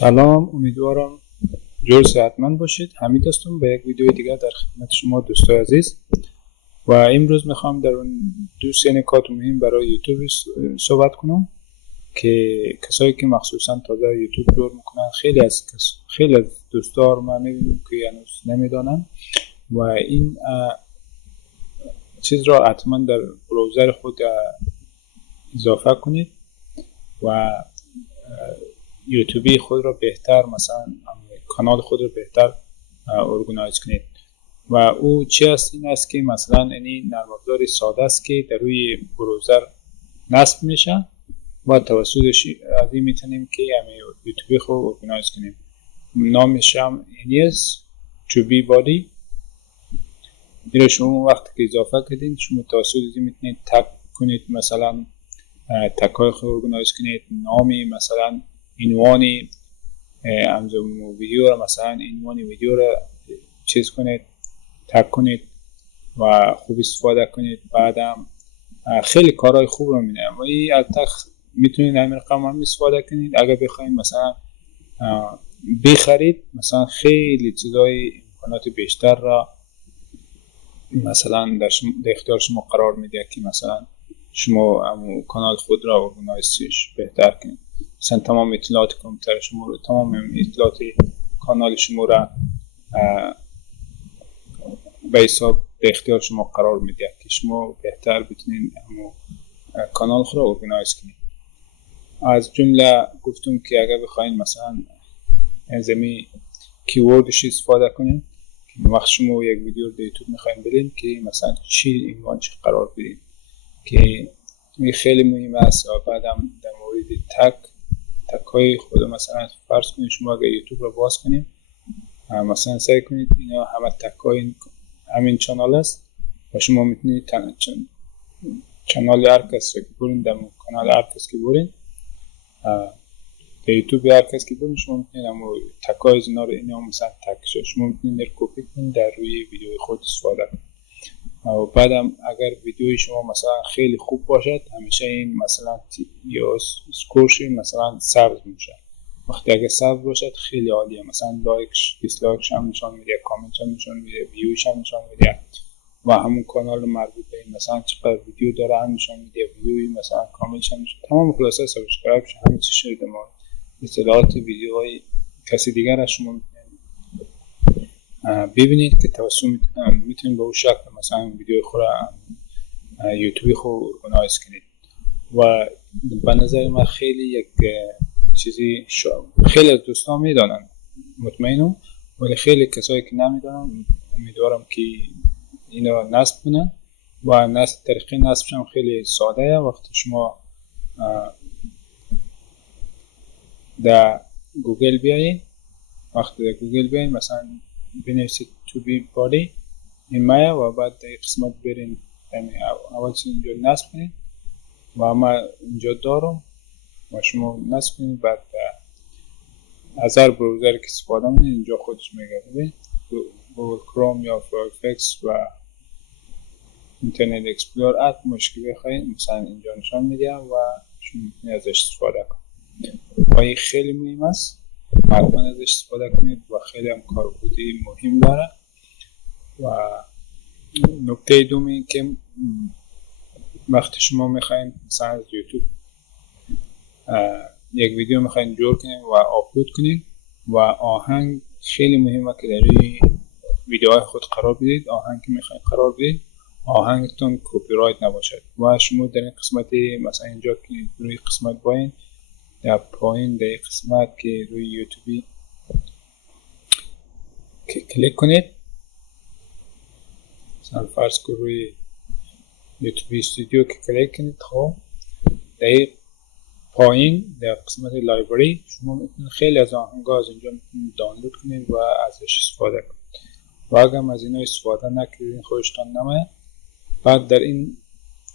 سلام، امیدوارم جور صحتمند باشید. حمید هستم به یک ویدیو دیگر در خدمت شما دوستای عزیز. و امروز میخوام در اون سه نکات مهم برای یوتوبی صحبت کنم که کسایی که مخصوصا تازه یوتیوب جور میکنن، خیلی از دوستا رو من میبینم که هنوز نمیدانن و این چیز را حتما در براوزر خود اضافه کنید و یوتوبی خود را بهتر، مثلا کانال خود را بهتر ارگانایز کنید. و او چی است؟ این است که مثلا این نرم افزار ساده است که در روی براوزر نصب میشه و توسطش از این میتونیم که یوتوبی خود ارگانایز کنیم. نامش هم این است، چوبی بادی. این شما وقتی که اضافه کردین، شما توسط این میتونید تگ کنید، مثلا تگ‌های خود ارگانایز کنید، نامی، مثلا عنوانی ویدیو را، مثلا عنوان ویدیو را چیز کنید، تگ کنید و خوب استفاده کنید. بعدم خیلی کارهای خوب رو می‌کنه و این میتونید همین رقم هم استفاده کنید. اگر بخواید مثلا بخرید، مثلا خیلی چیزای امکانات بیشتر را مثلا در اختیار شما قرار میده که مثلا شما کانال خود را ارگانایزش بهتر کنید. مثلا تمام اطلاعات کامپیوتر شما رو، تمام اطلاعات کانال شما را به حساب به اختیار شما قرار میده که شما بهتر بتونید کانال خود را ارگانایز کنید. از جمله گفتم که اگر بخواید مثلا زمین کیوردش استفاده کنید که وقت شما یک ویدیو در یوتیوب میخواین بدین که مثلا چی عنوان چی قرار بدین، که این خیلی مهم است. و بعدم در مورد تگ‌های خود، مثلا فرض کنید شما اگر یوتیوب رو باز کنید، مثلا سعی کنید اینا همه تگ‌های همین کانال است و شما میتونید کانال هر کس رو که برین، در کانال هر کس که برین، در یوتیوب هر کس که برین، شما میتونید تگ‌های اینا رو، اینا مثلا تگ شما میتونید کپی کنید در روی ویدیوی خود استفاده کنید. و بعدم اگر ویدیوی شما مثلا خیلی خوب باشد، همیشه این مثلا یا سکورش مثلا سبز میشه. وقتی اگر سبز باشد خیلی عالیه، مثلا لایکش، دیسلایکش هم نشان میده، کامنتش هم نشان میده، ویوش هم نشان میده و همون کانال مربوط به این مثلا چقدر ویدیو داره هم نشان میده، ویوی مثلا کامنتش هم نشان، تمام خلاصه سابسکرایب همه چیز شده. ما اطلاعات ویدیوهای کسی دیگر از شما ببینید که توسط میتونید به اون شکل مثلا ویدیو خود یوتیوبی خود ارگانایز کنید. و به نظر من خیلی یک چیزی خیلی از دوستان میدانن، مطمئنم، ولی خیلی کسایی که نمیدانن امیدوارم که اینو نصب کنن. و طریقه نصبش هم خیلی ساده. وقتی شما در گوگل بیایید، مثلا بنویسید چوبی بادی این مایه و بعد در قسمت برین، اول اینجا نصب کنید و ما اینجا دارم و شما نصب کنید. بعد از هر براوزر که استفاده کنید اینجا خودش میگه، گوگل کروم یا فایرفکس و اینترنت اکسپلور، هر مشکلی بخواید مثلا اینجا نشان میده و شما میتونید ازش استفاده کنید. و این خیلی مهم است، حتما ازش استفاده کنید و خیلی هم کاربردی مهم داره. و نکته دومی که وقتی شما میخواین مثلا از یوتیوب یک ویدیو میخواین جور کنید و آپلود کنید و آهنگ خیلی مهمه که در روی ویدیوهای خود قرار بدید. آهنگ که میخواین قرار بدید، آهنگتون کپی رایت نباشد. و شما در این قسمت، مثلا اینجا که روی قسمت باین، در پایین در قسمت که روی یوتیوبی که کلیک کنید، مثلا فرض کنید روی یوتیوبی استودیو که کلیک کنید، خب در پایین در قسمت لایبرری شما میتونید خیلی از آهنگا از اینجا میتونید دانلود کنید و ازش استفاده کنید. و اگر از اینا استفاده نکنید خودتون نمیاد، بعد در این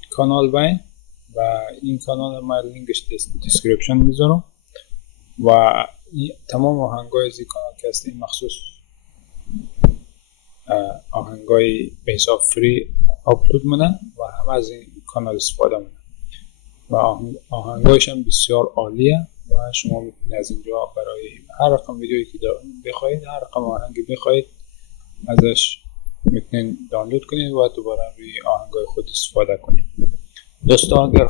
کانال باین و این کانال ما لینکش دیسکریپشن میذارم و تمام آهنگای از این کانال که هست، این مخصوص آهنگای به حساب فری آپلود منن و همه از این کانال استفاده منن و آهنگایش هم بسیار عالیه و و شما میتونید از اینجا برای هر رقم ویدیویی که بخواید، هر رقم آهنگی بخواید ازش میتونید دانلود کنید و دوباره روی آهنگای خود استفاده کنید. دوستان اگر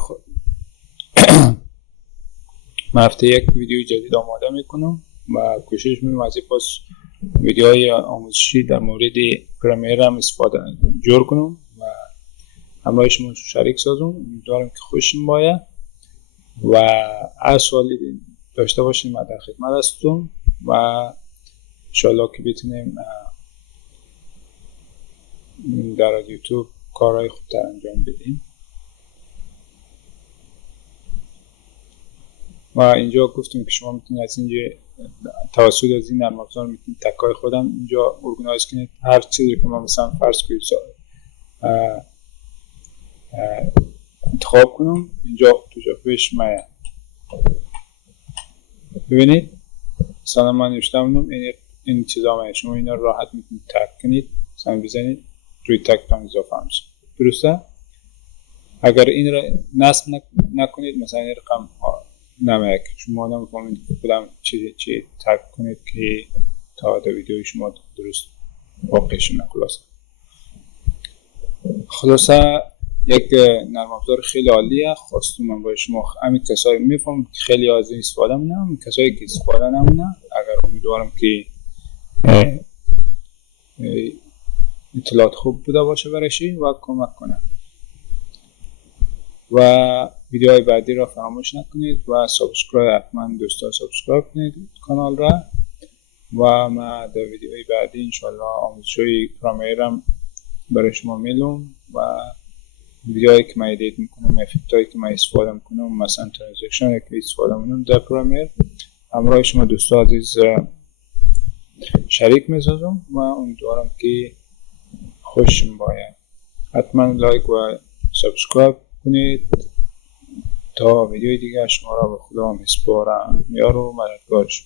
من هفته یک ویدیو جدید آماده میکنم و کوشش میکنم از این پس ویدیوهای آموزشی در مورد پرمیر هم استفاده جور کنم و همراه شما شریک سازم. امیدوارم که خوشتون باید و هر سوالی داشته باشید من در خدمت هستم و انشاءالله که بتونیم در یوتیوب کارهای خوبتر انجام بدیم. و اینجا گفتم که شما میتونید از اینجا توسط از این نرم افزار میتونید تکای خودم اینجا ارگانایز کنید. هر چیزی که ما مثلا فرض کنید انتخاب کنم اینجا تو جافش مایا ببینید مثلا من نوشتم این چیزا مایا، شما اینا راحت میتونید تک کنید مثلا بزنید روی تک تان اضافه میشه. درسته؟ اگر این را نصب نکنید مثلا این رقم نمیاد شما نمیفهمید کدام چی تک کنید که تا در ویدیوی شما درست واقع شونه. خلاصه یک نرم افزار خیلی عالیه. خواستم من با شما همین کسایی میفهمم که خیلی از این استفاده میکنم، کسایی که استفاده نمیکنن اگر امیدوارم که اطلاعات خوب بوده باشه برایشی و کمک کنه. و ویدیوهای بعدی را فراموش نکنید و سابسکرایب حتما دوستان سابسکرایب کنید کانال را و من در ویدیوهای بعدی انشالله آموزش‌های پرمیرم برای شما میلم و ویدیوهایی که من ادیت میکنم، افکتایی که من استفاده میکنم، مثلا ترانزکشن که استفاده میکنم در پرمیر همراه شما دوستان عزیز شریک میسازم و امیدوارم که خوشم باید. حتما لایک و سابسکرایب کنید تا ویدیوی دیگه شما را به خدا میسپارم. یارو مددگار شما.